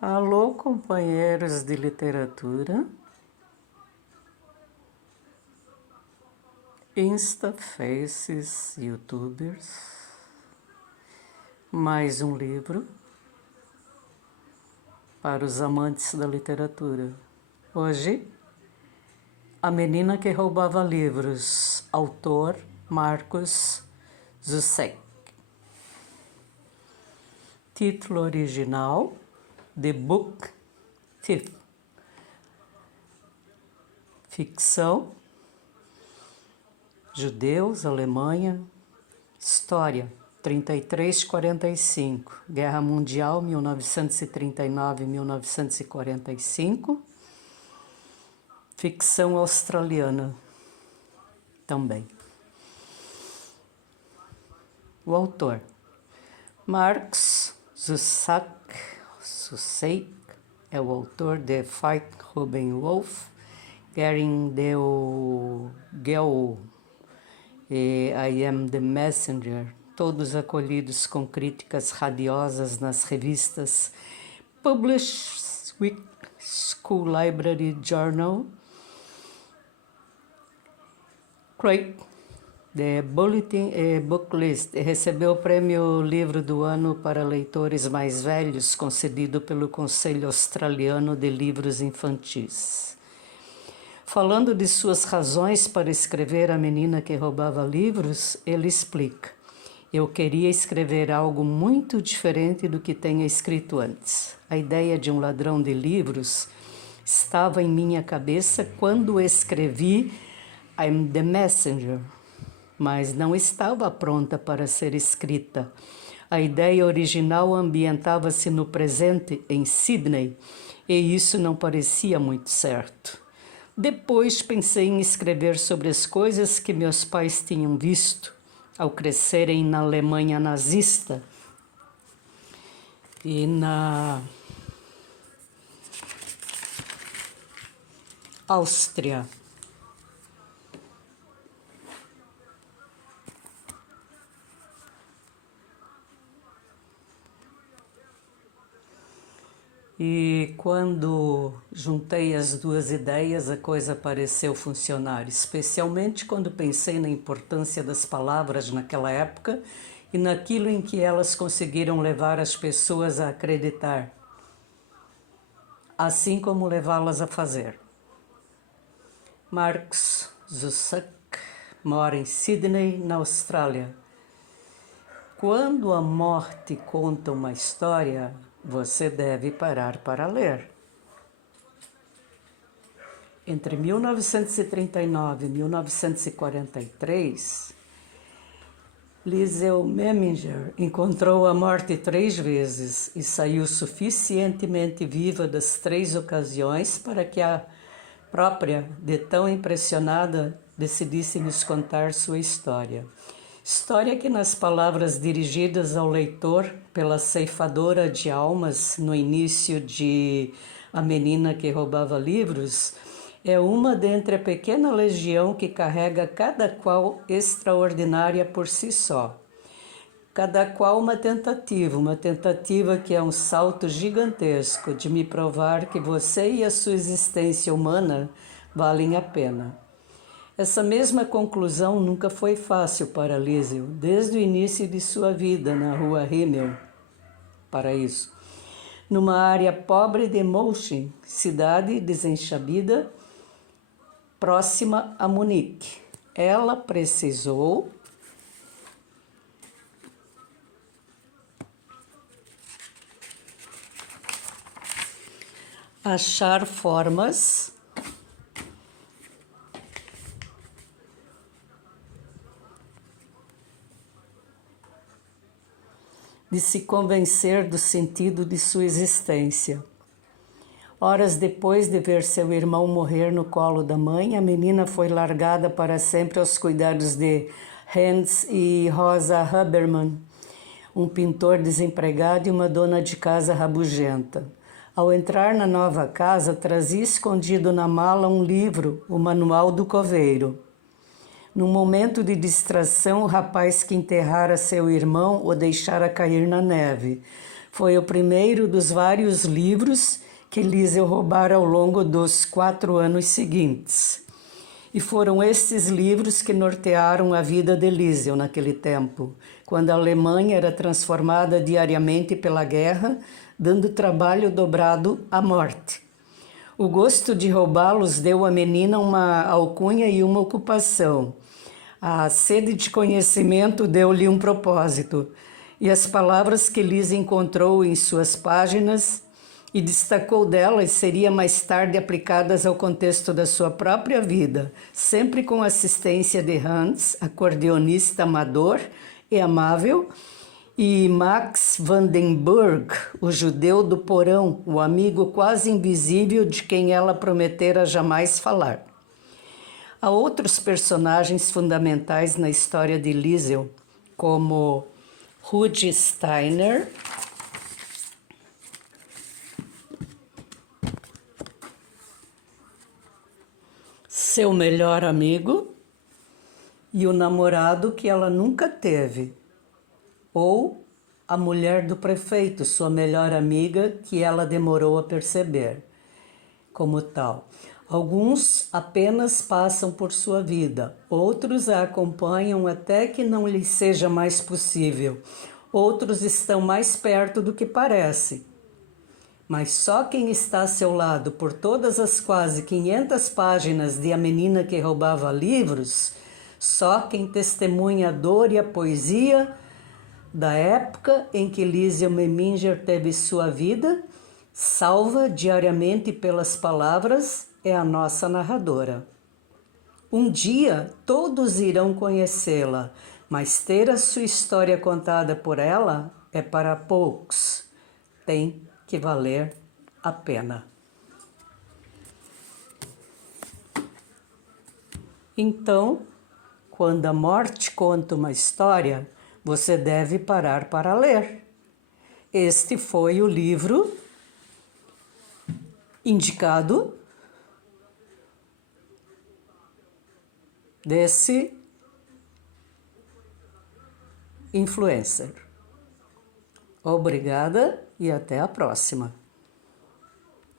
Alô, companheiros de literatura, Instafaces, youtubers, mais um livro para os amantes da literatura. Hoje, A Menina que Roubava Livros, autor Marcus Zussek. Título original: The Book Thief. Ficção: judeus, Alemanha. História: 33-45, Guerra Mundial, 1939-1945. Ficção australiana também. O autor: Marcus Zussek é o autor de Fight Ruben Wolf, Getting the Girl e I Am the Messenger, todos acolhidos com críticas radiosas nas revistas Published Week, School Library Journal, Crate, The Bulletin e Booklist. Recebeu o prêmio Livro do Ano para leitores mais velhos, concedido pelo Conselho Australiano de Livros Infantis. Falando de suas razões para escrever A Menina que Roubava Livros, ele explica: eu queria escrever algo muito diferente do que tenha escrito antes. A ideia de um ladrão de livros estava em minha cabeça quando escrevi I'm the Messenger, mas não estava pronta para ser escrita. A ideia original ambientava-se no presente, em Sydney, e isso não parecia muito certo. Depois pensei em escrever sobre as coisas que meus pais tinham visto ao crescerem na Alemanha nazista e na Áustria. E quando juntei as duas ideias, a coisa pareceu funcionar, especialmente quando pensei na importância das palavras naquela época e naquilo em que elas conseguiram levar as pessoas a acreditar, assim como levá-las a fazer. Marcus Zussek mora em Sydney, na Austrália. Quando a morte conta uma história, você deve parar para ler. Entre 1939 e 1943, Liesl Meminger encontrou a morte 3 vezes e saiu suficientemente viva das 3 ocasiões para que a própria, de tão impressionada, decidisse nos contar sua história. História que, nas palavras dirigidas ao leitor pela ceifadora de almas no início de A Menina que Roubava Livros, é uma dentre a pequena legião que carrega cada qual extraordinária por si só. Cada qual uma tentativa que é um salto gigantesco de me provar que você e a sua existência humana valem a pena. Essa mesma conclusão nunca foi fácil para Liesl, desde o início de sua vida na rua Himmel, paraíso, numa área pobre de Moschin, cidade desenxabida, próxima a Munique. Ela precisou achar formas de se convencer do sentido de sua existência. Horas depois de ver seu irmão morrer no colo da mãe, a menina foi largada para sempre aos cuidados de Hans e Rosa Habermann, um pintor desempregado e uma dona de casa rabugenta. Ao entrar na nova casa, trazia escondido na mala um livro, o Manual do Coveiro. Num momento de distração, o rapaz que enterrara seu irmão o deixara cair na neve. Foi o primeiro dos vários livros que Liesel roubara ao longo dos 4 anos seguintes. E foram estes livros que nortearam a vida de Liesel naquele tempo, quando a Alemanha era transformada diariamente pela guerra, dando trabalho dobrado à morte. O gosto de roubá-los deu à menina uma alcunha e uma ocupação. A sede de conhecimento deu-lhe um propósito, e as palavras que Liesel encontrou em suas páginas e destacou delas seriam mais tarde aplicadas ao contexto da sua própria vida, sempre com a assistência de Hans, acordeonista amador e amável, e Max Vandenberg, o judeu do porão, o amigo quase invisível de quem ela prometera jamais falar. Há outros personagens fundamentais na história de Liesel, como Rudi Steiner, seu melhor amigo e o namorado que ela nunca teve, ou a mulher do prefeito, sua melhor amiga, que ela demorou a perceber como tal. Alguns apenas passam por sua vida, outros a acompanham até que não lhes seja mais possível, outros estão mais perto do que parece. Mas só quem está a seu lado por todas as quase 500 páginas de A Menina que Roubava Livros, só quem testemunha a dor e a poesia da época em que Liesel Meminger teve sua vida, salva diariamente pelas palavras, é a nossa narradora. Um dia todos irão conhecê-la, mas ter a sua história contada por ela é para poucos. Tem que valer a pena. Então, quando a morte conta uma história, você deve parar para ler. Este foi o livro indicado desse influencer. Obrigada e até a próxima.